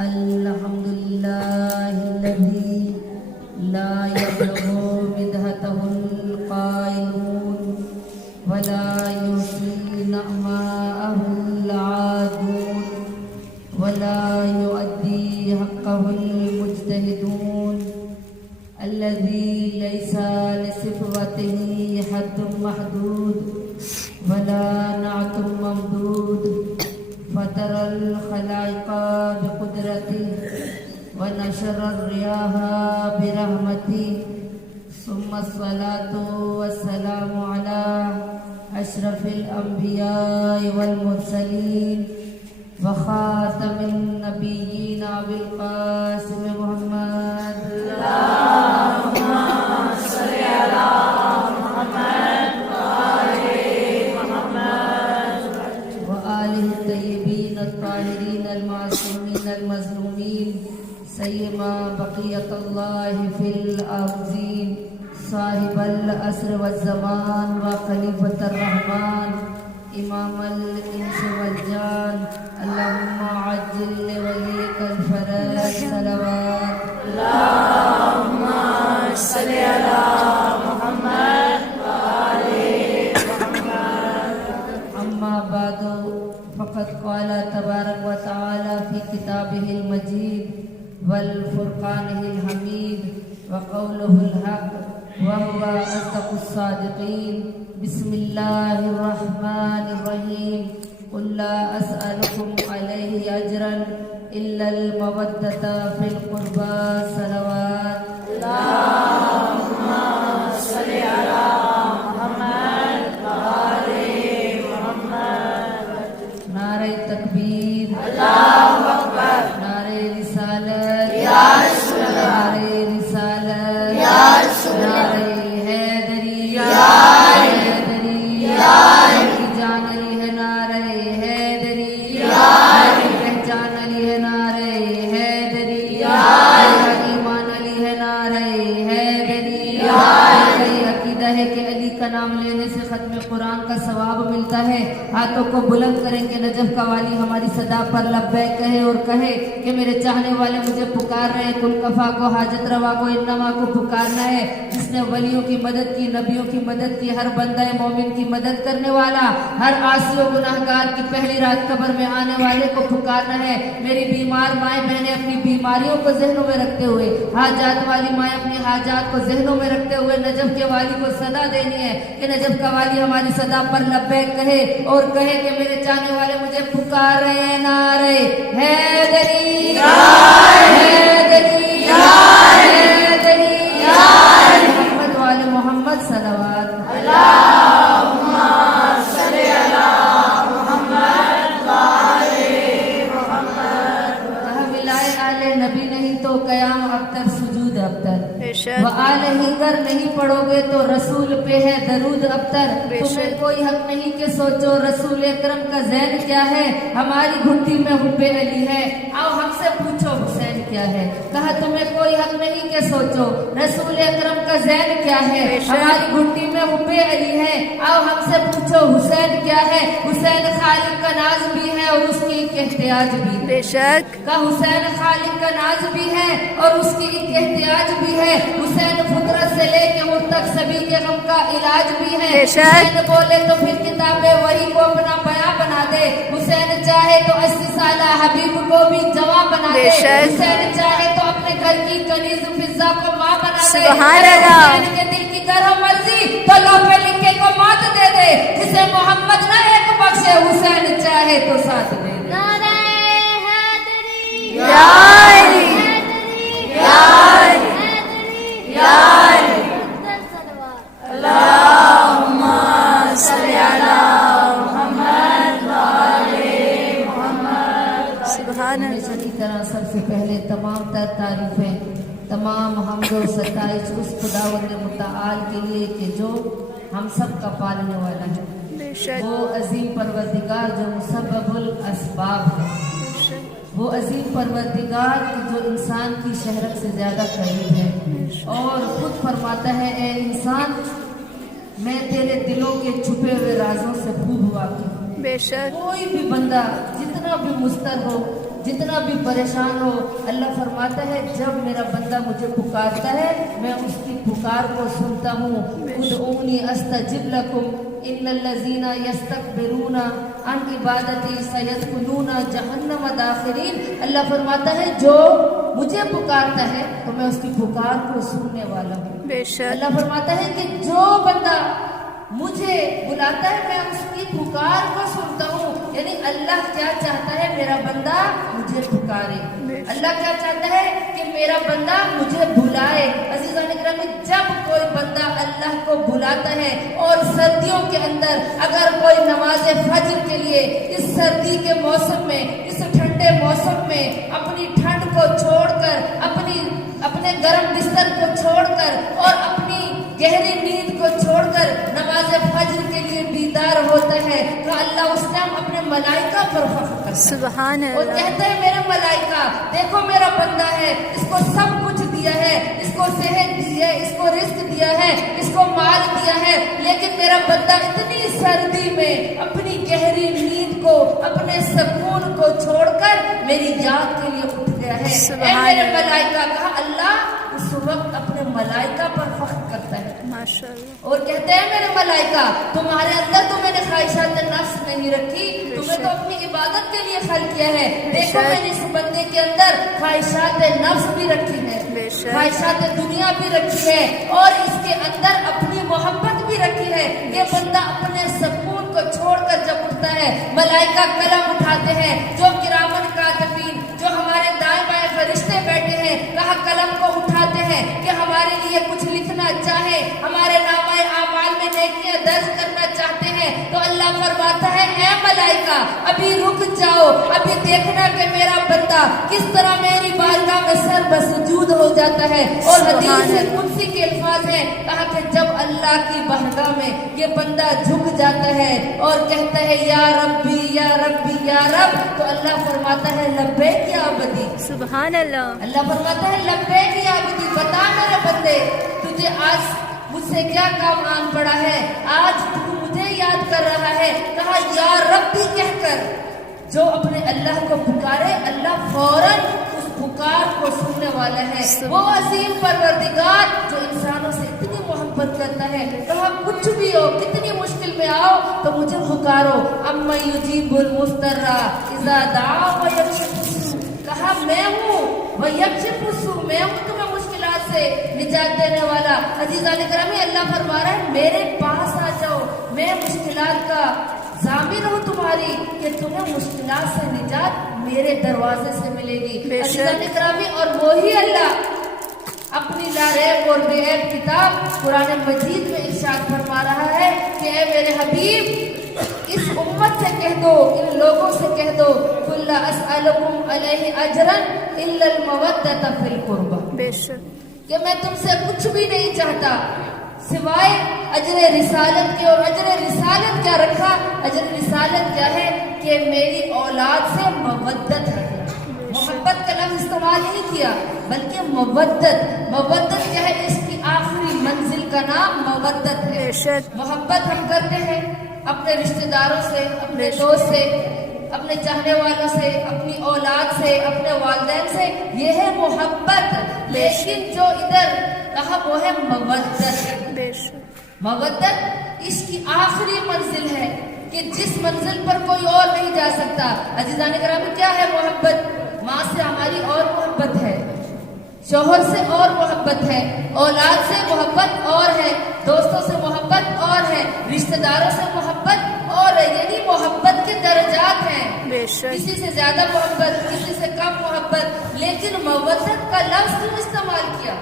الحمد لله الذي لا يبلغ مدحته القائلون ولا يحصي نعماءه العادون ولا يؤدي حقه المجتهدون الذي ليس لصفوته حد محدود ولا نعت ممدود فطر الخلائق بقدرته ونشر الرياح برحمته ثم الصلاة والسلام على أشرف الأنبياء والمرسلين وخاتم النبيين أبي القاسم محمد اللهم صل على محمد وآله الطيبين الطاهرين المعصومين المظلومين سيما بقية الله في الأرضين صاحب العصر والزمان وخليفة الرحمن إمام الإنس والجان اللهم عجل لوليك الفرج صلوات اللهم صل على محمد وآل محمد. أما بعد فقد قال تبارك وتعالى في كتابه المجيد والفرقانه الحميد وقوله الحق وهو أصدق الصادقين بسم الله الرحمن الرحيم قل لا أسألكم عليه أجرا إلا المودة في القربى صلوات اللهم صل على محمد وآل محمد. نعرہ تکبیر اللہ اکبر. نعرہ رسالت یا رسول اللہ. نعرہ رسالت یا رسول اللہ. نعرہ حیدری یا حیدری یا جان علی ہے نعرہ حیدری یا پہچان علی ہے نعرہ حیدری یا ایمان علی ہے نعرہ حیدری یا یہ عقیدہ ہے کہ علی کا نام لینے سے ختم قرآن کا ثواب ملتا ہے. ہاتھوں کو بلند کریں گے نجف کا والی ہماری صدا پر لبیک کہے اور کہے کہ میرے چاہنے والے مجھے پکار رہے ہیں. کل کفا کو حاجت روا کو انما کو پکارنا ہے. جس نے ولیوں کی مدد کی نبیوں کی مدد کی ہر بندہ مومن کی مدد کرنے والا ہر عاصی و گناہگار کی پہلی رات قبر میں آنے والے کو پکارنا ہے. میری بیمار مائیں بہنیں اپنی بیماریوں کو ذہنوں میں رکھتے ہوئے حاجات والی مائیں اپنی حاجات کو ذہنوں میں رکھتے ہوئے نجف کے والی کو صدا دینی ہے کہ نجف کا والی ہماری صدا پر لبیک کہے اور کہے کہ میرے چاہنے والے مجھے پکار رہے ہیں. نعرہ حیدری حیدری حیدری محمد والے محمد صلوات. اللهم صل على محمد وآل محمد. کہا ولائے آل نبی نہیں تو قیام ابتر سجود ابتر بشک. وآل ہی گر نہیں پڑھو گے تو رسول پہ ہے درود ابتر. بے شک. تمہیں کوئی حق نہیں کہ سوچو رسول اکرم کا زین کیا ہے. ہماری گھٹی میں حب علی ہے آؤ ہم سے پوچھو حسین کیا ہے. کہا تمہیں کوئی حق نہیں کہ سوچو رسول اکرم کا زین کیا ہے. بے شک. ہماری گھٹی میں حب علی ہے آؤ ہم سے پوچھو حسین کیا ہے. حسین خالق کا ناز بھی ہے اور اس کی ایک احتیاج بھی ہے. بے شک. کا حسین خالق کا ناز بھی ہے اور اس کی ایک احتیاج بھی ہے. حسین فطرت سے لے کے مجھ تک سبھی کے غم کا علاج بھی ہے. بے شک. حسین بولے تو پھر کتاب وحی کو اپنا بیاں بنا دے. حسین چاہے تو 80 سالہ حبیب کو بھی جواں بنا بے دے. شک. حسین چاہے تو اپنے گھر کی کنیز فضا کو ماں بنا دے. سبحان اللہ. حسین کے دل کی گر ہو مرضی تو لو پہ لکھے کو مات دے دے. جسے محمد نہ ایک بخشے حسین چاہے تو ساتھ دے دے. نعرہ حیدری یا علی یا علی یا علی. اللهم صل على محمد وآل محمد. سبحان اللہ. ہمیشہ کی طرح سب سے پہلے تمام تر تعریفیں تمام حمد و ستائش اس خداوند متعال کے لیے کہ جو ہم سب کا پالنے والا ہے. بے شک. وہ عظیم پروردگار جو مسبب الاسباب ہے. وہ عظیم پروردگار جو انسان کی شہرت سے زیادہ قریب ہے اور خود فرماتا ہے اے انسان میں تیرے دلوں کے چھپے ہوئے رازوں سے خوب واقف ہوں. بے شک. کوئی بھی بندہ جتنا بھی مستر ہو जितना भी परेशान हो, अल्लाह फरमाता है जब मेरा बंदा मुझे पुकारता है मैं उसकी पुकार को सुनता हूँ। उदऊनी अस्तजिब लकुम इन्नल्लज़ीना यस्तकबिरूना अन इबादती सयदखुलूना जहन्नम दाखिरीन। अल्लाह फरमाता है जो मुझे पुकारता है तो मैं उसकी पुकार को सुनने वाला हूँ। बेशक अल्लाह फरमाता है कि जो बंदा मुझे बुलाता है मैं उसकी पुकार को सुनता हूँ। यानी अल्लाह क्या चाहता है, मेरा बंदा मुझे पुकारे। अल्लाह क्या चाहता है कि मेरा बंदा मुझे बुलाए। अज़ीज़ान इकराम, जब कोई बंदा अल्लाह को बुलाता है, और सर्दियों के अंदर अगर कोई नमाज फज्र के लिए इस सर्दी के मौसम में, इस ठंडे मौसम में अपनी ठंड को छोड़कर, अपने गर्म बिस्तर को छोड़कर और अपनी गहरी नींद को छोड़कर नमाज फज्र के लिए बीदार होता है तो अल्लाह उस टाइम अपने मलाइका पर फख्र करता है। सुभान और अल्लाह। कहता है मेरे मलाइका देखो मेरा बंदा है, इसको सब कुछ दिया है, इसको सेहत दी है, इसको रिस्क दिया है, इसको माल दिया है, लेकिन मेरा बंदा इतनी सर्दी में अपनी गहरी नींद को, अपने सुकून को छोड़कर मेरी याद के लिए उठ गया है। ऐ मेरे मलाइका, कहा अल्लाह उस वक्त अपने मलाइका पर फख्र करता है माशाअल्लाह। और कहते हैं मेरे मलाइका तुम्हारे अंदर तो मैंने ख्वाहिशात नफ्स नहीं रखी, तुम्हें तो अपनी इबादत के लिए खल किया है। देखो मैंने इस बंदे के अंदर ख्वाहिशात नफ्स भी रखी है, ख्वाहिशात दुनिया भी रखी है, और इसके अंदर अपनी मोहब्बत भी रखी है। ये बंदा अपने सुकून को छोड़कर जब उठता है, मलाइका कलम उठाते हैं, जो किरामन कातिबीन, जो हमारे दाएं बाएं फरिश्ते बैठे हैं, कहा कलम को उठाते हैं कि हमारे लिए कुछ लिखना चाहे, हमारे नामाए आमाल में नेकियां दर्ज करना चाहते हैं, तो अल्लाह फरमाता है ऐ मलाइका अभी रुक जाओ, अभी देखना कि मेरा बंदा किस तरह मेरी बारगाह में सर बसजूद हो जाता है। और हदीस से कुदसी के अल्फाज हैं, कहा कि जब अल्लाह की बारगाह में ये बंदा झुक जाता है और कहता है या रब्बी या रब्बी या रब, तो अल्लाह फरमाता है लब्बैक या अबदी। सुभान अल्लाह। अल्लाह फरमाता है लब्बैक या अबदी, बता मेरे बंदे तुझे आज मुझसे क्या काम आन पड़ा है, आज तू मुझे याद कर रहा है। कहा या रब्बी कहकर जो अपने अल्लाह को पुकारे, अल्लाह फौरन उस पुकार को सुनने वाला है। वो अजीम परवरदिगार जो इंसानों से इतनी मोहब्बत करता है। कहा कुछ भी हो, कितनी मुश्किल में आओ तो मुझे पुकारो। अम्मा युजीबुल मुस्तर्रा इज़ा दआ व यक्शिफुस्सू, कहा मैं हूँ वह यक्शिफुस्सू, मैं हूँ तुम्हें मुश्किलात से निजात देने वाला। अजीज़ान इकरामी, अल्लाह फरमा रहा है मेरे पास आ जाओ, मैं मुश्किलात का ज़ामिन हूँ तुम्हारी, कि तुम्हें मुश्किलात से निजात मेरे दरवाजे से मिलेगी। अजीज़ान इकरामी, और वही अल्लाह अपनी लारैब और बेऐब किताब कुरान मजीद में इरशाद फरमा रहा है कि ऐ मेरे हबीब इस उम्मत से कह दो, इन लोगों से कह दो, कुल्ला अस्अलुकुम अलैहि अजरन इल्लल मवद्दत फिल कुर्बा, बेशक कि मैं तुमसे कुछ भी नहीं चाहता सिवाय अजर रिसालत के। और अजर रिसालत क्या रखा, अजर रिसालत क्या है कि मेरी औलाद से मवद्दत रखना। मोहब्बत का लफ्ज़ इस्तेमाल नहीं किया बल्कि मवद्दत क्या है, इसकी आखिरी मंजिल का नाम मवद्दत है। मोहब्बत हम करते हैं अपने रिश्तेदारों से, अपने दोस्त से, अपने चाहने वालों से, अपनी औलाद से, अपने वालिदैन से, ये है मोहब्बत। लेकिन जो इधर कहा वो है मवद्दत। मवद्दत इसकी आखिरी मंजिल है कि जिस मंजिल पर कोई और नहीं जा सकता। अजीज़ान किराम, क्या है मोहब्बत? माँ से हमारी और मोहब्बत है, शोहर से और मोहब्बत है, औलाद से मोहब्बत और है, दोस्तों से मोहब्बत और है, रिश्तेदारों से मोहब्बत और है। यानी मोहब्बत के दर्जात हैं, किसी से ज्यादा मोहब्बत, किसी से कम मोहब्बत। लेकिन मवद्दत का लफ्ज क्यों इस्तेमाल किया?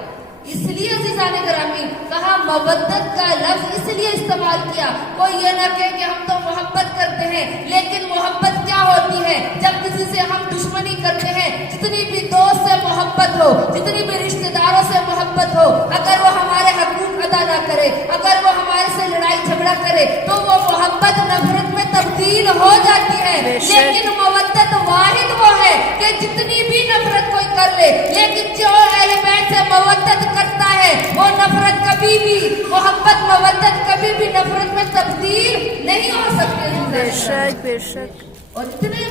इसलिए अज़ीज़ान गिरामी कहा मवद्दत का लफ्ज इसलिए इस्तेमाल किया। कोई ये ना कहे कि हम तो मोहब्बत करते हैं, लेकिन मोहब्बत क्या होती है? जब किसी से हम दुश्मनी करते हैं, जितनी भी दोस्त से मोहब्बत हो, जितनी भी रिश्तेदारों से मोहब्बत हो, अगर वो हमारे हकूक अदा ना करे, अगर वो हमारे से लड़ाई झगड़ा करे, तो वो मोहब्बत नफरत में तब्दील हो जाती है। लेकिन मवद्दत वाहिद वो है कि जितनी भी नफरत कोई कर ले, लेकिन जो अहले बैत से मवद्दत करता है वो नफरत कभी भी, मोहब्बत मवद्दत कभी भी नफरत में तब्दील नहीं हो सकती। बेशक बेशक। और इतने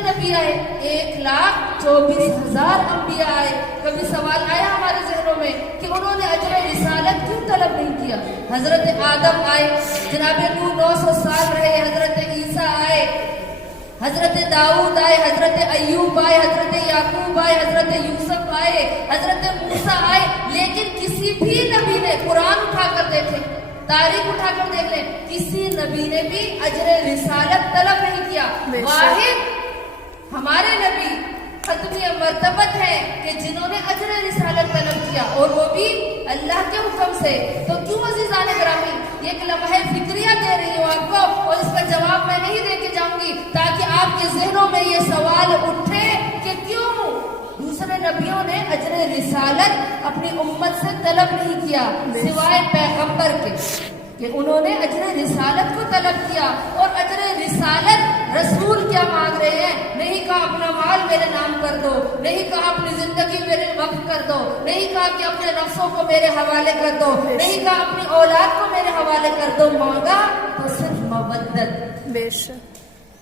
नबी انبیاء ہے، 1,24,000 انبیاء آئے. کبھی سوال آیا ہمارے ذہنوں میں کہ انہوں نے اجر رسالت کیوں طلب نہیں کیا؟ حضرت آدم آئے، جناب نوح 900 سال رہے، حضرت عیسیٰ آئے، حضرت داؤد آئے، حضرت ایوب آئے، حضرت یعقوب آئے، حضرت یوسف آئے، حضرت موسیٰ آئے، لیکن کسی بھی نبی نے قرآن اٹھا کر دیکھیں، تاریخ اٹھا کر دیکھ لیں، کسی نبی نے بھی اجر رسالت طلب نہیں کیا. واحد ہمارے نبی ختمی مرتبت ہے کہ جنہوں نے اجر رسالت طلب کیا، اور وہ بھی اللہ کے حکم سے. تو کیوں عزیزان گرامی، یہ ایک لمحہ فکریہ دے رہی ہوں آپ کو، اور اس کا جواب میں نہیں دے کے جاؤں گی تاکہ آپ کے ذہنوں میں یہ سوال اٹھے کہ کیوں دوسرے نبیوں نے اجر رسالت اپنی امت سے طلب نہیں کیا سوائے پیغمبر کے، کہ انہوں نے اجر رسالت کو طلب کیا. اور اجر رسالت رسول کیا مانگ رہے ہیں؟ نہیں کہا اپنا مال میرے نام کر دو، نہیں کہا اپنی زندگی میرے وقف کر دو، نہیں کہا کہ اپنے نفسوں کو میرے حوالے کر دو، نہیں کہا اپنی اولاد کو میرے حوالے کر دو. مانگا تو صرف مودت، بے شک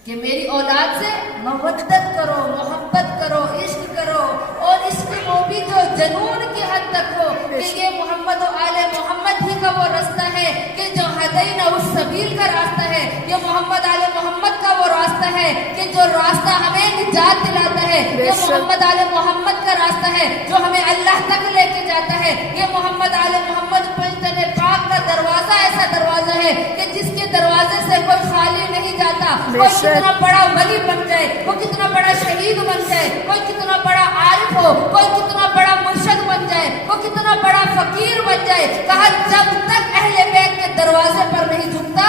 کہ میری اولاد سے مودت کرو، محبت کرو، عشق کرو، اور عشق کو بھی جو جنون کی حد تک ہو کہ یہ محمد و آل محمد ہی کا وہ راستہ ہے، کہ جو ہدینا اس سبیل کا راستہ ہے، یہ محمد آل محمد کا وہ راستہ ہے کہ جو راستہ ہمیں نجات دلاتا ہے، یہ محمد آل محمد کا راستہ ہے جو ہمیں اللہ تک لے کے جاتا ہے. یہ محمد آل محمد پنجتن پاک کا دروازہ ایسا دروازہ ہے کہ جس کے دروازے سے کوئی خالی نہیں جاتا. کوئی کتنا بڑا ولی بن جائے، وہ کتنا بڑا شہید بن جائے، کوئی کتنا بڑا عارف ہو، کوئی کتنا بڑا مرشد بن جائے، وہ کتنا بڑا فقیر بن جائے، کہا جب تک اہل بیت کے دروازے پر نہیں جھکتا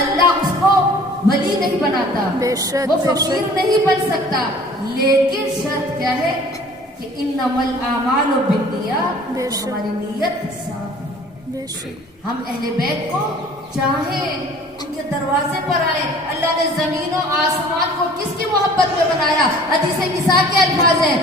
اللہ اس کو ولی نہیں بناتا، وہ فقیر نہیں بن سکتا. لیکن شرط کیا ہے کہ انما الاعمال بالنیات، ہماری نیت صاف ہے. ہم اہل بیت کو چاہیں، ان کے دروازے پر آئے. اللہ نے زمین و آسمان کو کس کی محبت میں بنایا؟ حدیث قصہ کے الفاظ ہیں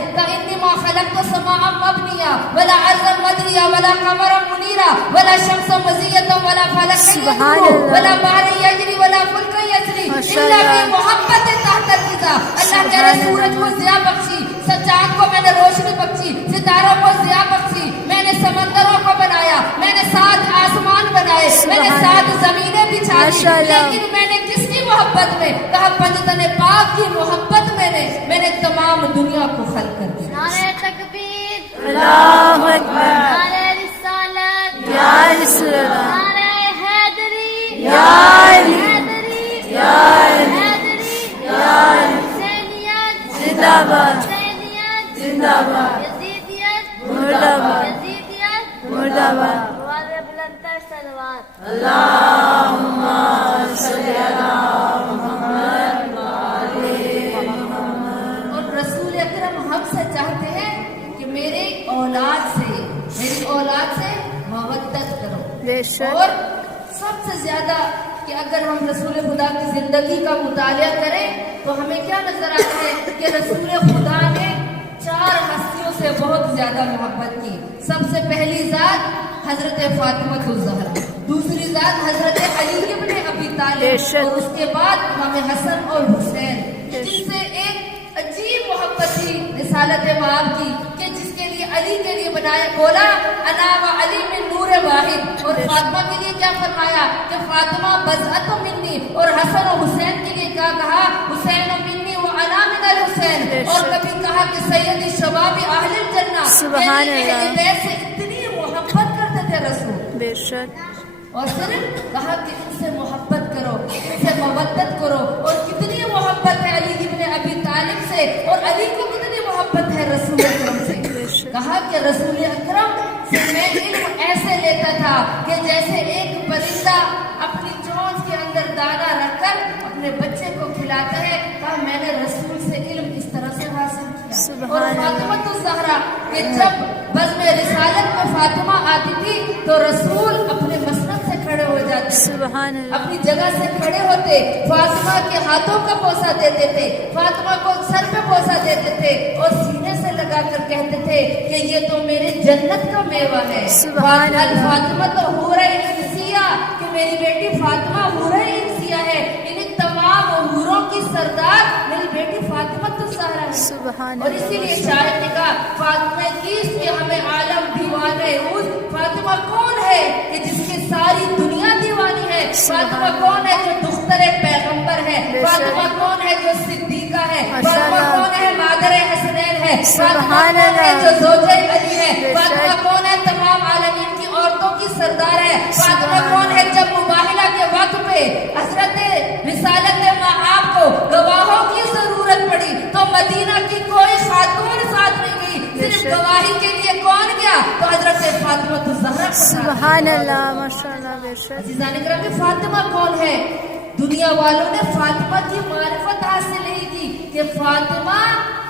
کہ ما خلقت السماء مبنیا ولا ارضا مدریا ولا قمرا منیرا ولا شمسا مزیتا ولا فلکا ولا بحر یجری ولا فلک یجری الا بمحبت تحت الرضا. اللہ کہہ رہے سورج کو ضیاء بخشی، چاند کو میں نے روشنی بخشی، ستاروں کو ضیاء بخشی، میں نے سمندروں کو بنایا، میں نے 7 آسمان بنائے، میں نے 7 زمینیں بچھائی، لیکن میں نے کس کی محبت میں؟ کہا پنجتن پاک کی محبت میں نے تمام دنیا کو خلق کر دیا. نعرہ تکبیر، اللہ اکبر، نعرہ رسالت، یا رسول اللہ، نعرہ حیدری، یا علی، حیدری، یا علی، حیدری، یا علی، حسینیت زندہ باد، حسینیت زندہ باد، یزیدیت مردہ باد، یزیدیت مردہ باد. آواز بلندتر صلوات. اللہم صلی علی اور رسول اکرم ہم سے چاہتے ہیں کہ میری اولاد سے مودت کرو. بے شک، اور سب سے زیادہ کہ اگر ہم رسول خدا کی زندگی کا مطالعہ کریں تو ہمیں کیا نظر آتا ہے کہ رسول خدا نے 4 ہستیوں سے بہت زیادہ محبت کی. سب سے پہلی ذات حضرت فاطمہ الزہرا، دوسری ذات حضرت علی ابن ابی طالب، اور اس کے بعد امام حسن اور حسین، جن سے ایک عجیب محبت تھی رسالت مآب کی کہ جس کے لیے علی کے لیے بنایا، بولا انا و علی من نور واحد. اور فاطمہ کے لیے کیا فرمایا کہ فاطمہ بضعۃ منی، اور حسن و حسین کے لیے کیا کہا حسین منی و انا من الحسین. اور کبھی کہا کہ سید شباب اہل الجنہ، سبحان اللہ، اہل بیت سے اتنی محبت کرتے تھے رسول. بے شک، اور صرف کہا کہ ان سے محبت کرو، ان سے مودت کرو. اور کتنی محبت ہے علی ابن ابی طالب سے، اور علی کو کتنی محبت ہے رسول اکرم سے. کہا کہ رسول اکرم سے میں علم ایسے لیتا تھا کہ جیسے ایک پرندہ اپنی چونچ کے اندر دانہ رکھ کر اپنے بچے کو کھلاتا ہے. کہا میں نے رسول سے علم اس طرح سے حاصل کیا. اور فاطمہ الزہرا کہ جب بزم رسالت میں فاطمہ آتی تھی تو رسول اپنے مسند سے کھڑے ہو جاتے، سبحان اللہ، اپنی جگہ سے کھڑے ہوتے، فاطمہ کے ہاتھوں کا بوسہ دیتے تھے، فاطمہ کو سر پہ بوسہ دیتے تھے، اور سینے سے لگا کر کہتے تھے کہ یہ تو میرے جنت کا میوہ ہے. سبحان اللہ، فاطمہ تو حورہ انسیہ، کہ میری بیٹی فاطمہ حورہ انسیہ ہے. ان تمام حوروں کی سردار میری بیٹی فاطمہ سبحان اور اسی لیے شاعر نے کہا فاطمہ کیس کے ہمیں عالم دیوانے اس فاطمہ کون ہے کہ جس کی ساری دنیا دیوانی ہے. فاطمہ کون ہے جو دختر پیغمبر ہے. فاطمہ کون ہے جو صدیقہ ہے. فاطمہ کون ہے مادر حسنین ہے. فاطمہ کون ہے جو زوجہ علی ہے. فاطمہ کون ہے تمام عالمین کی عورتوں کی سردار ہے. فاطمہ کون ہے جب مباہلہ کے وقت پہ حضرت رسالت مآب کو گواہوں کی ضرورت پڑی تو مدینہ کی کوئی خاتون ساتھ نہیں گئی, صرف گواہی کے لیے کون گیا تو حضرت فاطمہ الزہرا. سبحان اللہ ماشاء اللہ بے شک. عزیزان گرامی فاطمہ کون ہے؟ دنیا والوں نے فاطمہ کی معرفت حاصل نہیں کی کہ فاطمہ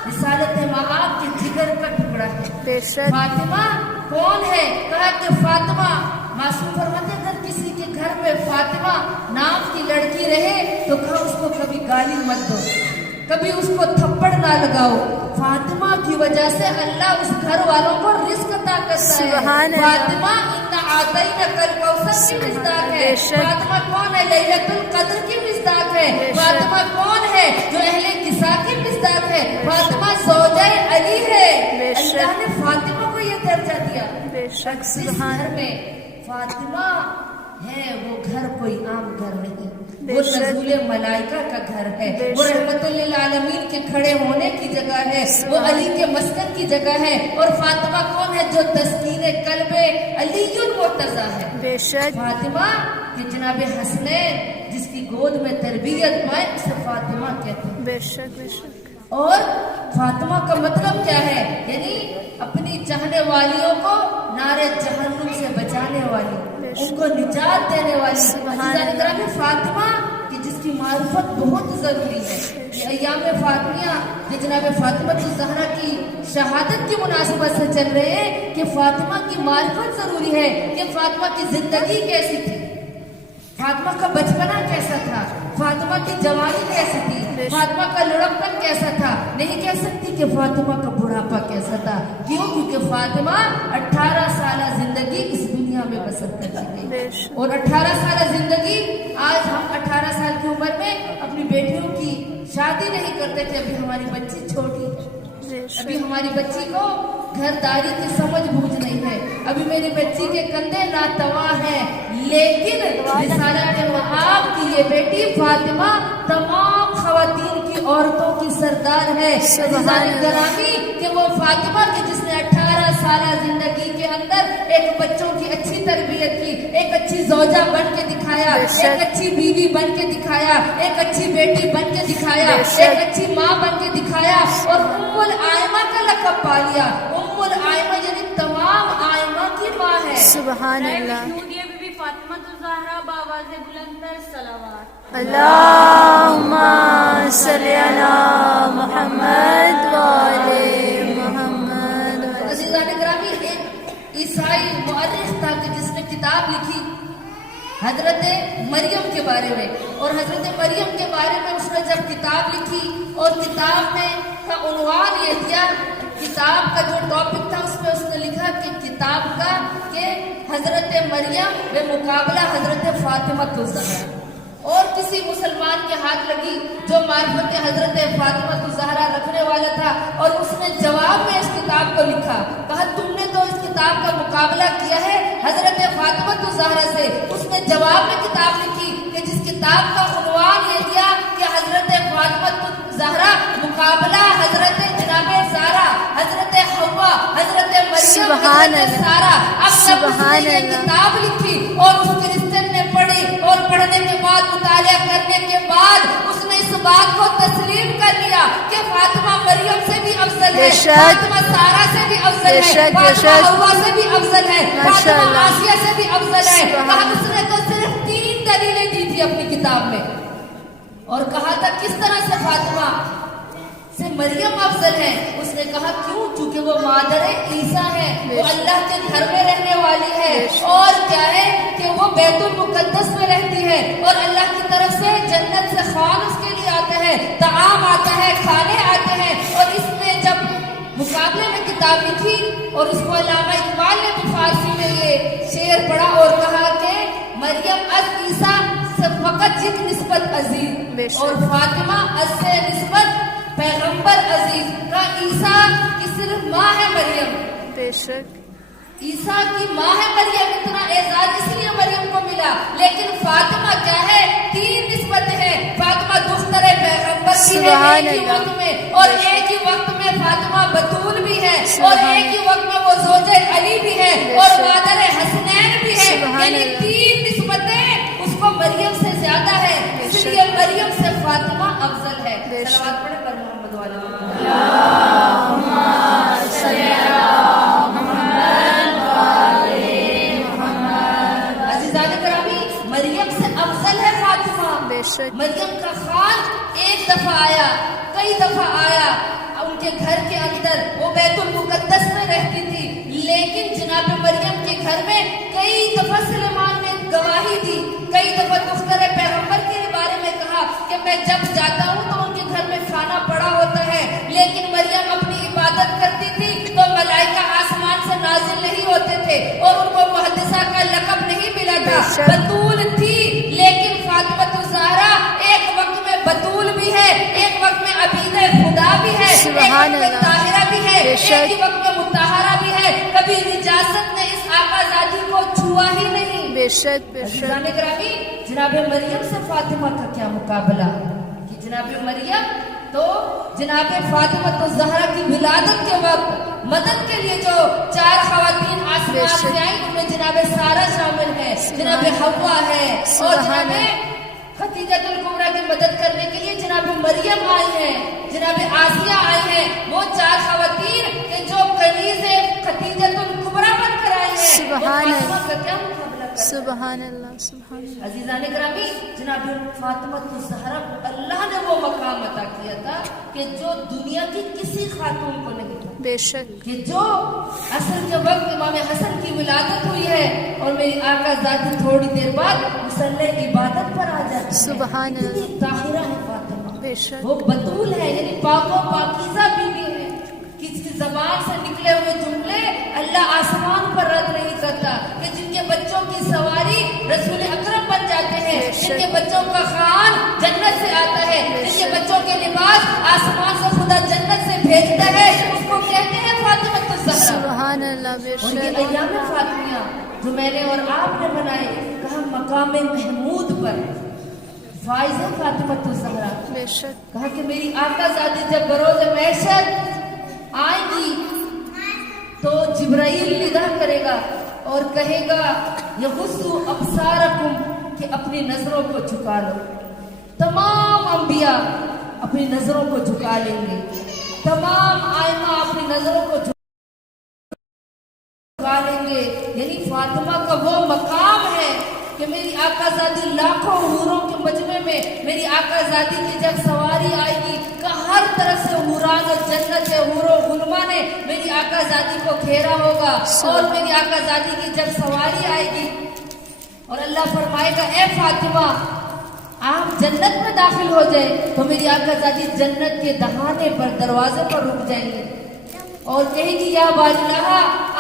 رسالت مآب کے جگر کا ٹکڑا ہے. بے شک. فاطمہ کون ہے؟ کہا کہ فاطمہ معصوم فرماتے اگر کسی کے گھر میں فاطمہ نام کی لڑکی رہے تو کہا اس کو کبھی گالی مت دو, کبھی اس کو تھپڑ نہ لگاؤ. فاطمہ کی وجہ سے اللہ اس گھر والوں کو رزق عطا کرتا ہے. فاطمہ ان اعطینا کل کوثر کی مصداق ہے. فاطمہ کون ہے؟ لیلۃ القدر کی مصداق ہے. فاطمہ کون ہے؟ جو اہل کساء کی مصداق ہے. فاطمہ زوجہ علی ہے. اللہ نے فاطمہ کو یہ درجہ دیا. بے شک. جس گھر میں فاطمہ ہے وہ گھر کوئی عام گھر نہیں, وہ نزول ملائکہ کا گھر ہے, وہ رحمت للعالمین کے کھڑے ہونے کی جگہ ہے, وہ علی کے مسکن کی جگہ ہے. اور فاطمہ کون ہے؟ جو تسکین قلب علی المرتضی ہے. بے شک. فاطمہ کہ جناب حسنین جس کی گود میں تربیت پائے اسے فاطمہ کہتے ہیں. بے شک بے شک. اور فاطمہ کا مطلب کیا ہے؟ یعنی اپنی چاہنے والیوں کو نارے جہنم سے بچانے والی, ان کو نجات دینے والی. فاطمہ کہ جس کی معرفت بہت ضروری ہے. یہ ایام فاطمیہ کہ جناب فاطمہ الزہرا کی شہادت کی مناسبت سے چل رہے ہیں کہ فاطمہ کی معرفت ضروری ہے کہ فاطمہ کی زندگی کیسی تھی, فاطمہ کا بچپنا کیسا تھا, فاطمہ کی جوانی کیسی تھی, فاطمہ کا لڑکپن کیسا تھا. نہیں کہہ سکتی کہ فاطمہ کا بڑھاپا کیسا تھا. کیوں؟ کیونکہ فاطمہ 18 سالہ زندگی اس دنیا میں بسر کر گئی. اور 18 سالہ زندگی, آج ہم 18 سال کی عمر میں اپنی بیٹیوں کی شادی نہیں کرتے کہ ابھی ہماری بچی چھوٹی ہے, ابھی ہماری بچی کو گھرداری کی سمجھ بوجھ نہیں ہے, ابھی میری بچی کے کندھے ناتوا ہے. لیکن رسالت مآب کی یہ بیٹی فاطمہ تمام خواتین کی عورتوں کی سردار ہے. عزیزان گرامی کہ وہ فاطمہ کی جس نے 18 سالہ زندگی کے اندر ایک بچوں کی اچھی تربیت کی, ایک اچھی زوجہ بن کے دکھایا, ایک اچھی بیوی بن کے دکھایا, ایک اچھی بیٹی بن کے دکھایا, ایک اچھی ماں بن کے دکھایا اور ام الائمہ کا لقب پا لیا. ام الائمہ یعنی تمام آئمہ کی ماں ہے. سبحان اللہ. فاطمہ الزہرا باواز بلندر صلوات. اللہم صلی علی محمد وآل محمد. عزیزان گرامی ایک عیسائی مورخ تھا کہ جس نے کتاب لکھی حضرت مریم کے بارے میں, اور حضرت مریم کے بارے میں اس نے جب کتاب لکھی اور کتاب میں کا عنوان یہ دیا, کتاب کا جو ٹاپک تھا اس میں اس نے لکھا کہ کتاب کا کہ حضرت مریم بے مقابلہ حضرت فاطمہ الزہرا. اور کسی مسلمان کے ہاتھ لگی جو معرفت حضرت فاطمہ الزہرا رکھنے والا تھا, اور اس نے جواب میں اس کتاب کو لکھا. کہا تم نے تو اس کتاب کا مقابلہ کیا ہے حضرت فاطمہ الزہرا سے. اس نے جواب میں کتاب لکھی کہ جس کتاب کا عنوان یہ دیا کہ حضرت فاطمہ الزہرا مقابلہ حضرت جناب زہرا, حضرت حوا, حضرت مریم, حضرت سارا. اب جب اس نے یہ کتاب لکھی اور اس کرسچن نے پڑھی اور پڑھنے کے بعد مطالعہ کرنے کے بعد اس نے اس بات کو تسلیم کر لیا کہ فاطمہ مریم سے بھی افضل ہے, فاطمہ سارا سے بھی افضل ہے, فاطمہ حوا سے بھی افضل ہے, فاطمہ آسیہ سے بھی افضل ہے. اس نے تو صرف 3 دلیلیں دی تھی اپنی کتاب میں اور کہا تھا کس طرح سے فاطمہ سے مریم افضل ہے. اس نے کہا کیوں؟ کیونکہ وہ مادر عیسیٰ ہے, وہ اللہ کے گھر میں رہنے والی ہے, اور کیا ہے کہ وہ بیت المقدس میں رہتی ہے, اور اللہ کی طرف سے جنت سے خوان اس کے لیے آتے ہیں, طعام آتا ہے, کھانے آتے ہیں. اور اس نے جب مقابلے میں کتاب لکھی اور اس کو علامہ اقبال نے بھی فارسی میں یہ شعر پڑھا اور کہا کہ مریم از عیسیٰ سے فقط یک نسبت عزیز, اور فاطمہ از سے نسبت पैगंबर अजीज का ईसा की सिर्फ माँ है मरियम, बे शक ईसा की माँ है मरियम, इतना एजाज इसलिए मरियम को मिला। लेकिन फातिमा क्या है, 3 निस्बतें हैं। फातिमा दुख्तर पैगंबर की है एक ही वक्त में, और एक ही वक्त में फातिमा बतूल भी है, और एक ही वक्त में वो ज़ौजे अली भी है, और मादर हसनैन भी है। यानी 3 निस्बतें उसको मरियम से ज्यादा है, इसलिए मरियम से फातिमा अफजल है। सलावत पढ़े पर मोहम्मद वाले मरियम से अफजल है फातिमा। बेशक मरियम का खान एक दफा आया, कई दफा आया उनके घर के अंदर, वो बैतुल मुकद्दस में रहती थी, लेकिन जनाब मरियम के घर में कई दफा सुलेमान ने गवाही दी, कई दफा दुख्तर पैगंबर के बारे में कहा कि मैं जब जाता हूँ तो उनके घर में खाना पड़ा होता है, लेकिन मरियम अपनी इबादत करती थी तो मलाइका आसमान से नाजिल नहीं होते थे, और उनको मुहद्दिसा का लक़ब नहीं मिला था। बतूल थी, लेकिन फातिमा ज़हरा एक वक्त में बतूल भी है, एक वक्त में अबीद खुदा भी है, एक वक्त में ताहिरा भी है, एक ही वक्त में मुताहरा भी है। कभी निजासत ने इस आकाज़ादी को छुआ ही नहीं। बेशक बेशक जनाब मरियम से फातिमा का क्या मुकाबला कि जनाब मरियम तो जनाब फातिमा तो ज़हरा की विलादत के वक्त मदद के लिए जो 4 ख़वातीन आसमान से आई, उनमें जनाब सारा शामिल है, जनाब हव्वा है, और जनाब खदीजतुल कुबरा की मदद करने के लिए जनाब मरियम आई है, जनाब आसिया आई है। वो 4 ख़वातीन के जो कनीज़ खदीजतुल कुबरा बनकर आई है, सुभान फातिमा का क्या मुकाबला कर। सुभान अल्लाह सुभान अल्लाह। अजीज़ान ग्रामी, जनाब फातिमा ज़हरा को अल्लाह ने वो मकाम अता किया था कि जो दुनिया की किसी खातून को नहीं था। बेशक कि जो असर के वक्त इमाम हसन की विलादत हुई है और मेरी आका ज़ात थोड़ी देर बाद मुसल्ले इबादत पर आ जाती है। सुभान अल्लाह। ताहिरा है फातिमा, बेशक वो बतूल है, यानी पाको पाकीज़ा बीवी है। किसी ज़बान से निकले हुए जुमले अल्लाह आसमान पर रद्द नहीं करता, कि जिनके बच्चों की सवारी रसूल अकरम बन जाते हैं, जिनके बच्चों का खान जन्नत से आता है, जिनके बच्चों के लिबास आसमान से खुदा जन्नत से भेजता है, उसको कहते हैं फातिमा ज़हरा। सुभान अल्लाह। और ये बेशक अय्याम फातिमिया जो मैंने और आपने बनाए, कहा मकाम महमूद पर फाइज़ है फातिमा ज़हरा। बेशक कहा कि मेरी आका ज़ादी जब बरोज़ महशर आएंगी तो जिब्राइल निदा करेगा और कहेगा यगुस्सु अब्सारकुम, कि अपनी नजरों को झुका लो। तमाम अंबिया अपनी नजरों को झुका लेंगे, तमाम आइमा अपनी नजरों को झुका लेंगे। यानी फातिमा का वो मकाम है कि मेरी आकाज़ादी लाखों हूरों के मजमे में, मेरी आकाज़ादी की जब सवारी आएगी का हर तरफ से हूरान और जन्नत से हूरों गुलमा ने मेरी आकाज़ादी को घेरा होगा, और मेरी आकाज़ादी की जब सवारी आएगी और अल्लाह फरमाएगा ए फातिमा आप जन्नत में दाखिल हो जाए, तो मेरी आकाज़ादी जन्नत के दहाने पर, दरवाजे पर रुक जाएंगे और कहेगी या बादशाह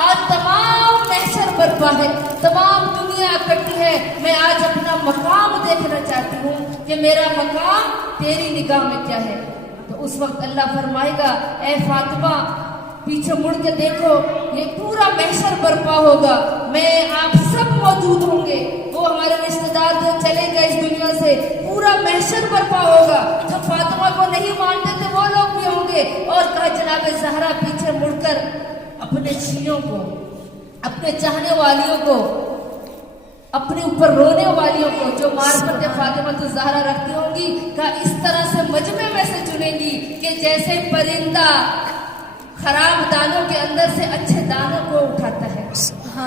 आज तमाम महशर बर्पा है, तमाम दुनिया इकट्ठी है, मैं आज अपना मकाम देखना चाहती हूँ कि मेरा मकाम तेरी निगाह में क्या है। तो उस वक्त अल्लाह फरमाएगा ए फातिमा पीछे मुड़ के देखो, ये पूरा महशर बर्पा होगा, मैं आप सब मौजूद होंगे, वो हमारे रिश्तेदार जो चले गए इस दुनिया से, पूरा महशर बर्पा होगा। जो फातिमा को नहीं मानते थे वो लोग भी होंगे। और कहा जनाब ज़हरा पीछे मुड़कर अपने शियों को, अपने चाहने वालियों को, अपने ऊपर रोने वालियों को जो मार्फत फातिमा ज़हरा रखती होंगी, का इस तरह से मजमे में से चुनेंगी कि जैसे परिंदा खराब दानों के अंदर से अच्छे दानों को उठाता है।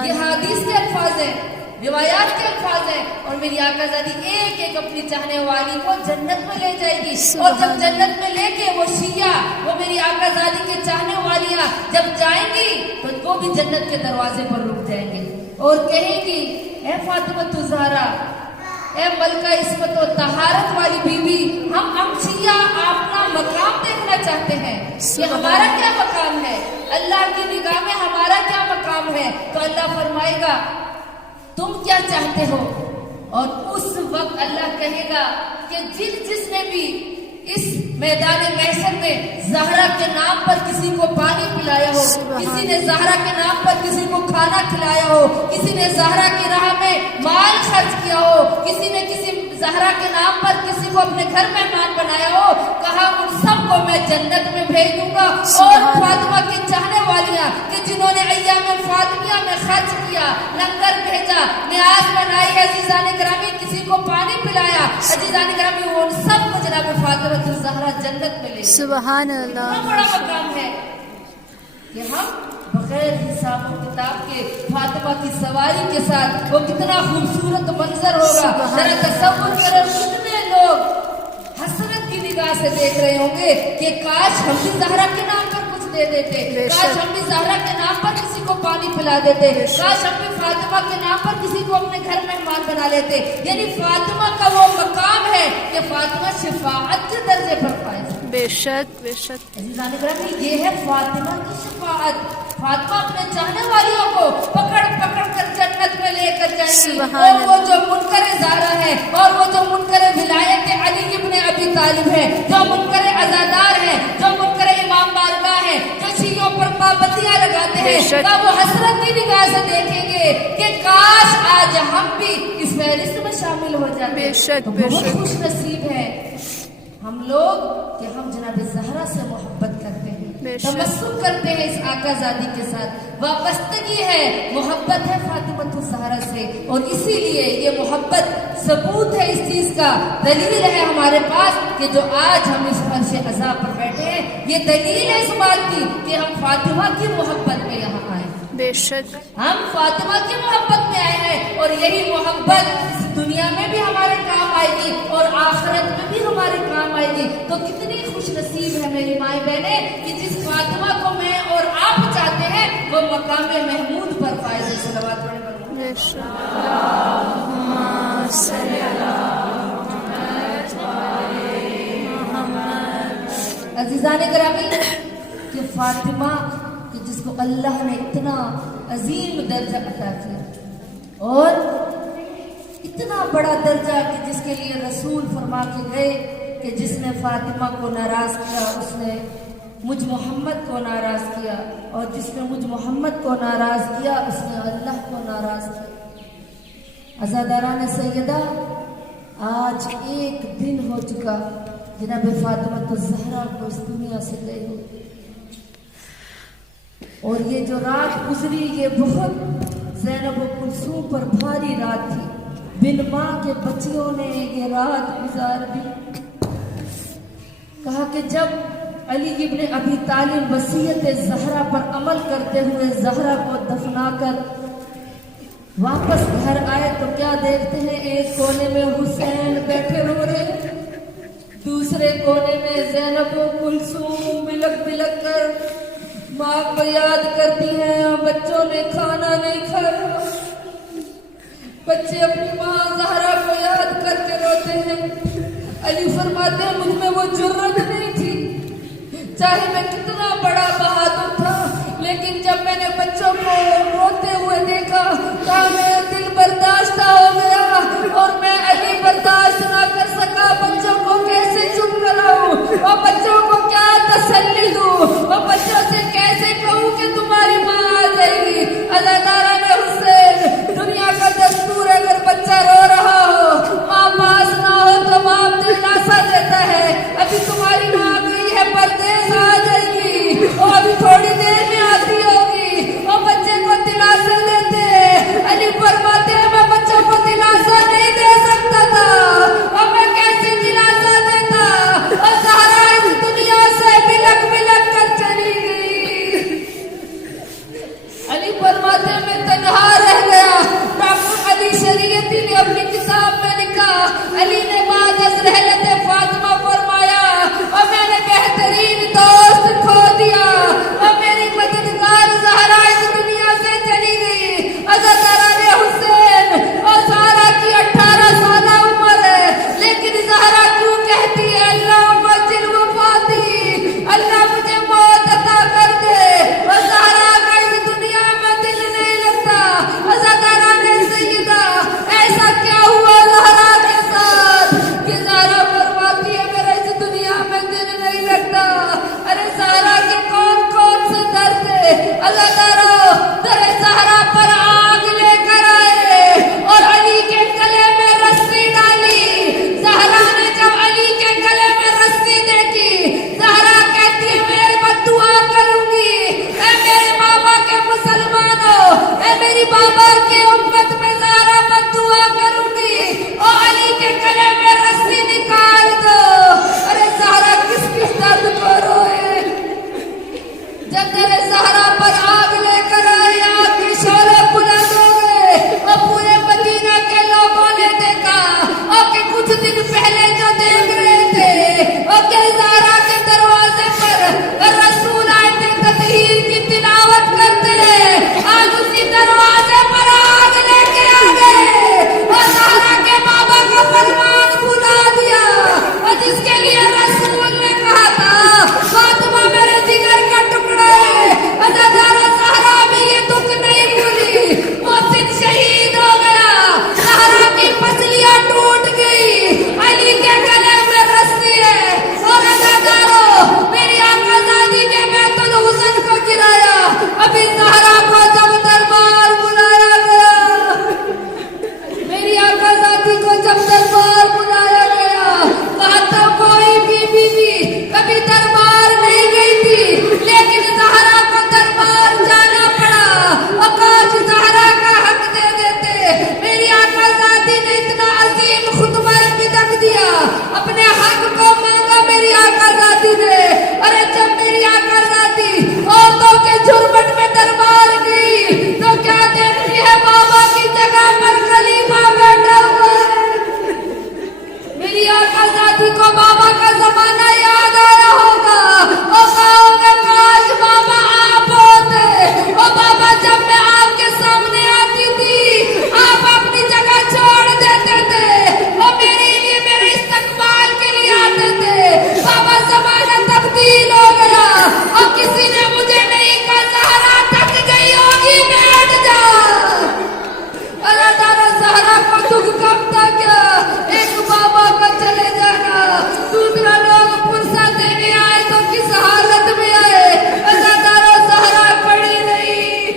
ये हदीस के अल्फाज हैं, रिवायात के अल्फाज हैं। और मेरी आकाज़ादी एक एक अपनी चाहने वाली को जन्नत में ले जाएगी, और जब जन्नत में लेके वो शिया, वो मेरी आकाज़ादी के चाहने वालियां जब जाएंगी तो वो भी जन्नत के दरवाजे पर रुक जाएंगे और कहेंगी ए फातिमा ज़हरा, ए मलका इस्मत और तहारत वाली बीबी, हम शिया अपना मकाम देखना चाहते हैं। ये हमारा क्या मकाम है, अल्लाह की निगाह में हमारा क्या मकाम है। तो अल्लाह फरमाएगा तुम क्या चाहते हो, और उस वक्त अल्लाह कहेगा कि जिसने भी इस मैदान महशर में ज़हरा के नाम पर किसी को पानी पिलाया हो, किसी ने ज़हरा के नाम पर किसी को खाना खिलाया हो, किसी ने ज़हरा की राह में माल खर्च किया हो, किसी ने किसी ज़हरा के नाम पर किसी को अपने घर मेहमान बनाया हो, कहा उन सबको मैं जन्नत में भेज दूंगा। और फातिमा की चाहने वालियां कि जिन्होंने अय्याम फातिमिया में खर्च किया, लंगर भेजा, न्याज बनाई, अजीजान गिरामी किसी को पानी पिलाया, अजीजान गिरामी उन सबको जनाब फातिमा की ज़हरा जन्नत में ले। सुभान अल्लाह। कितना बड़ा मकाम है कि हम बगैर हिसाब किताब के फातिमा की सवारी के साथ, वो कितना खूबसूरत मंजर होगा, जरा तसव्वुर करो। कितने लोग हसरत की निगाह से देख रहे होंगे कि काश हम भी ज़हरा के नाम पर कुछ दे देते, काश हम भी ज़हरा के नाम पर किसी को पानी पिला देते, काश हम भी फातिमा के नाम पर किसी को अपने घर मेहमान बना लेते। यानी फातिमा का वो मकाम है कि फातिमा शिफाअत के दर्जे पर फाइज। बेशक बेशक। ये है फातिमा की शिफाअत। फातिमा अपने चाहने वालियों को पकड़ पकड़ कर जन्नत में लेकर जाएंगी। और वो जो मुनकर ज़ारा है, और वो जो मुनकर विलायत अली इब्ने अबी तालिब है, जो मुनकर अज़ादार है, जो मुनकर इमाम बारगाह है, जो शियों पर पाबंदियां लगाते हैं, का वो हसरत की निगाह से देखेंगे कि काश आज हम भी इस फहरिस्त में शामिल हो जाते। बेशक तो बहुत खुश नसीब है हम लोग कि हम जनाब ज़हरा से मोहब्बत करते हैं, तमस्सुक करते हैं इस आकाज़ादी के साथ, वाबस्तगी है, मोहब्बत है फातिमा ज़हरा से। और इसीलिए ये मोहब्बत सबूत है इस चीज़ का, दलील है हमारे पास कि जो आज हम इस फर्श अज़ाब पर बैठे हैं, ये दलील है इस बात की कि हम फातिमा की मोहब्बत में यहाँ आए। बेशक हम फातिमा की मोहब्बत में आए हैं, और यही मोहब्बत इस दुनिया में भी हमारे काम आएगी और आखिरत में भी हमारे काम आएगी। तो कितनी खुश नसीब है मेरी माए बहने कि जिस फातिमा को मैं और आप चाहते हैं वो मकाम महमूद पर फायदे सलवात पढ़े। अजीज़ान गिरामी कि फातिमा कि जिसको अल्लाह ने इतना अजीम दर्जा अता किया, और इतना बड़ा दर्जा कि जिसके लिए रसूल फरमा के गए कि जिसने फातिमा को नाराज किया उसने मुझ मोहम्मद को नाराज किया, और जिसने मुझ मोहम्मद को नाराज किया उसने अल्लाह को नाराज किया। अज़ादारान सैयदा, आज एक दिन हो चुका जनाब फातिमा ज़हरा को इस दुनिया से गए हो, और ये जो रात गुजरी ये बहुत ज़ैनब व कुलसूम पर भारी रात थी। बिन माँ के बच्चियों ने ये रात गुजार दी। कहा कि जब अली इब्ने अबी तालिब वसीयत ज़हरा पर अमल करते हुए ज़हरा को दफनाकर वापस घर आए तो क्या देखते हैं, एक कोने में हुसैन बैठे रो रहे, दूसरे कोने में ज़ैनब व कुलसूम बिलक बिलक कर माँ को याद करती हैं। बच्चों ने खाना नहीं खाया, बच्चे अपनी माँ ज़हरा को याद करके रोते हैं। अली फरमाते हैं मुझ में वो जुर्रत नहीं थी, चाहे मैं कितना बड़ा बहादुर था, लेकिन जब मैंने बच्चों को रोते हुए देखा तो मेरा दिल बर्दाश्त हो गया, और मैं अली बर्दाश्त ना कर सका। बच्चों को कैसे चुप कराऊं, और बच्चों को क्या तसल्ली दूं, और बच्चों से कैसे कहूं कि तुम्हारी माँ आ जाएगी। अज़ादारा ने हुसैन, दुनिया का दस्तूर अगर बच्चा रो रहा हो, माँ पास ना हो तो बाप दिलासा देता है, अभी तुम्हारी माँ गई है परदेस, आ जाएगी, और अभी थोड़ी देर में आती होगी, और बच्चे को दिलासा देते। अली फरमाते हैं मैं बच्चों को दिलासा नहीं दे सकता था, और मैं कैसे दिलासा देता, और ज़हरा इस दुनिया से बिलक बिलक कर चली गई। अली फरमाते हैं मैं तन्हा रह गया। डॉक्टर अली शरीयती ने अपनी किताब में लिखा, अली ने बाद अज़ रहलत फातिमा फरमाया, और मैंने बेहतरीन दोस्त खो दिया, और मेरी मेरी बाबा के उम्मत में ज़हरा पर दुआ करूंगी, ओ अली के गले में रस्सी निकाल दो। अरे ज़हरा किस किस दर्द को रोए, जब तेरे ज़हरा पर आग लेकर आए, आग के शोले बुलंद हो गए और पूरे मदीना के लोगों ने देखा और कि कुछ दिन पहले जो देख रहे थे और कि ज़हरा के दरवाजे पर रसूल आयते तत्हीर की तिलावत करते हैं, आज उसी दरवाजे पर आग लेके आ गए और ज़हरा के बाबा का फरमान भुला दिया। और जिसके लिए रसूल ने कहा था फातिमा मेरे जिगर का टुकड़ा है, अज़ादारा ज़हरा भी ये दुख नहीं भूली, मोहसिन शहीद हो गया, ज़हरा की पसलियां टूट गई, अली के गले में रस्सी है। और अज़ादारों मेरी आकाज़ादी के बैतुल हुस्न को गिराया, अभी ज़हरा को जब दरबार बुलाया गया, मेरी आकाज़ादी को जब दरबार बुलाया गया, वहाँ तो कोई बीबी भी कभी दरबार नहीं गई थी, लेकिन ज़हरा को दरबार जाना पड़ा। और काश ज़हरा का हक दे देते, मेरी आकाज़ादी ने इतना अजीम खुतबा बिदक दिया, अपने हक को मांगा मेरी आकाज़ादी ने। अरे जब मेरी आकाज़ादी औरतों के झुरमुट में दरबार गई तो क्या देखती है, बाबा की जगह पर खलीफा बैठा हुआ है। मेरी आकाज़ादी को बाबा का जमाना याद आया होगा और कहोगे काश बाबा आप होते। और बाबा जब मैं आपके सामने आती थी आप अपनी जगह छोड़ देते थे और मेरे लिए मेरे इस्तकबाल के लिए आते थे। बाबा जमाना तब्दील हो गया और किसी ने मुझे नहीं कहा ज़हरा थक गई होगी बैठ जा। अरे दारा ज़हरा को दुख कम था क्या, एक बाबा का चले जाना, दूसरा लोग पुरसा देने आए तो किस हालत में आए। अज़ादारो ज़हरा पड़ी नहीं,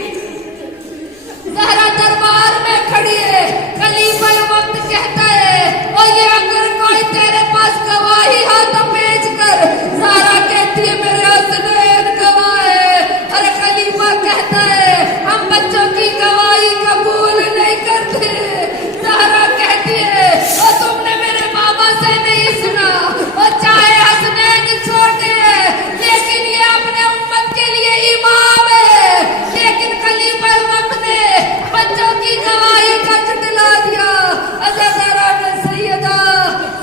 ज़हरा दरबार में खड़ी है, खलीफा वक्त कहता है और ये अगर कोई तेरे पास गवाही हो तो पेश कर। ज़हरा कहती है मेरे हस्नैन गवाह है। अरे खलीफा कहता है हम बच्चों की गवाही कबूल नहीं करते। ज़हरा कहती है और तुमने मेरे बाबा से नहीं सुना, और चाहे हस्नैन छोटे हैं लेकिन ये अपने उम्मत के लिए इमाम है। लेकिन खलीफा वक्त ने बच्चों की गवाही का झुठला दिया। अज़ादारा ने सैयदा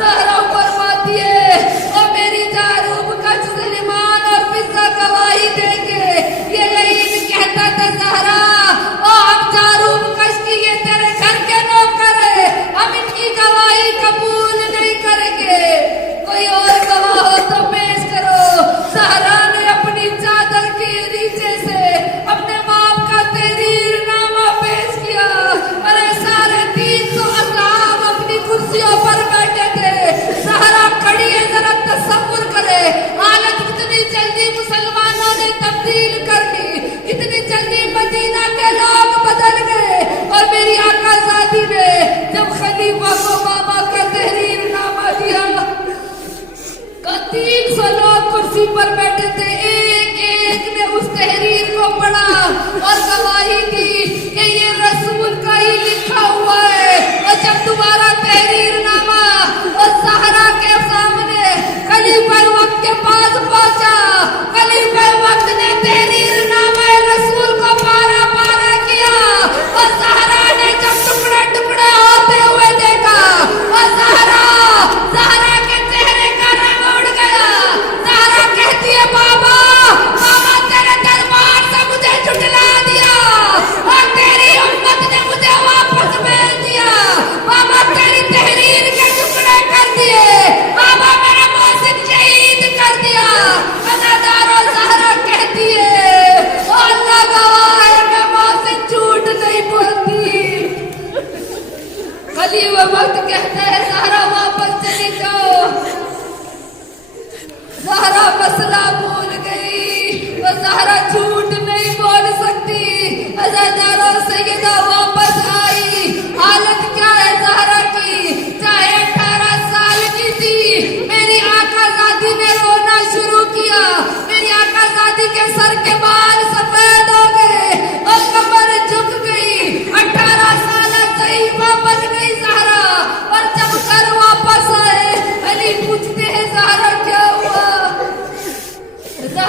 ज़हरा फरमाती है और मेरी जारूब का सलमान और फिज़ा गवाही देंगे। ये लईन कहता था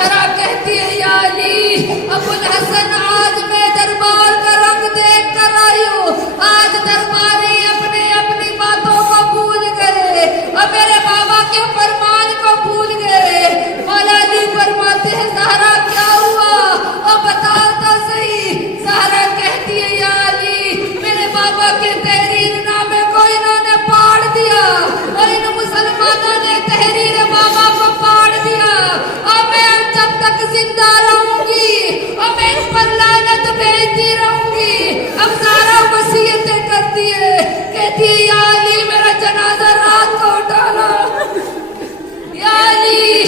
زہرا کہتی ہے یا علی ابو الحسن آج میں دربار کا رنگ دیکھ کر آئی ہوں، آج درباری اپنے اپنی باتوں کو بھول گئے اور میرے بابا کے فرمان کو بھول گئے۔ مولا علی فرماتے ہیں زہرا کیا ہوا اور بتاؤ تو صحیح۔ زہرا کہتی ہے یا علی میرے بابا کے تحریر نامے کو انہوں نے پاڑ دیا اور ان مسلمانوں نے تحریر بابا کو پاڑ دیا اور میں اب جب تک زندہ رہوں گی اور میں ان پر لعنت بھیجتی رہوں گی۔ اب زہرا وصیتیں کرتی ہے، کہتی ہے یا علی میرا جنازہ رات کو اٹھانا، یا علی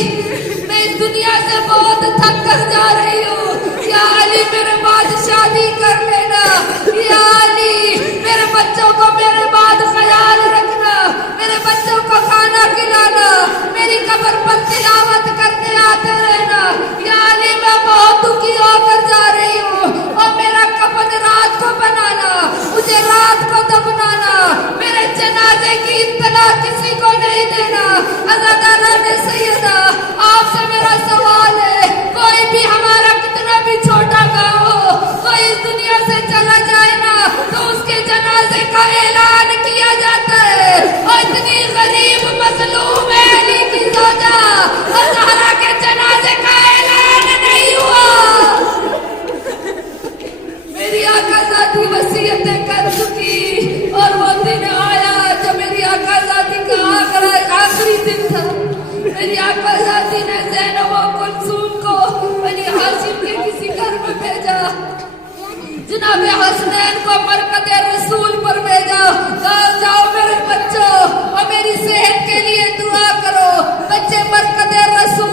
میں اس دنیا سے بہت تھک کر جا رہی ہوں، یا علی میرے بعد شادی کر لینا، یا علی میرے بچوں کو میرے بعد خیال رکھنا، میرے بچوں کو کھانا کھلانا، میری قبر پر تلاوت کرتے آتے رہنا، یا علی میں بہت دکھی ہو کر جا رہی ہوں اور میرا کفن رات کو بنانا، مجھے رات کو دفنانا، میرے جنازے کی اطلاع کسی کو نہیں دینا۔ عزادارہ نے سیدہ آپ سے میرا سوال ہے، کوئی بھی ہمارا کتنا بھی چھوٹا گاؤں ہو، کوئی اس دنیا سے چلا جائے نا تو اس کے جنازے کا اعلان کیا جاتا ہے، اور اتنی غریب مظلوم ہے علی کی زوجہ اور زہرا کے جنازے کا اعلان نہیں ہوا۔ میری آقا ذاتی وصیتیں کر چکی اور وہ دن آیا جب میری آقا ذاتی کا آخری دن تھا۔ میری آقا ذاتی نے زینب و کلثوم کو بنی ہاشم کے کسی گھر میں بھیجا، جناب حسنین کو برکت رسول پر بھیجا، کہا جاؤ میرے بچوں اور میری صحت کے لیے دعا کرو، بچے برکت رسول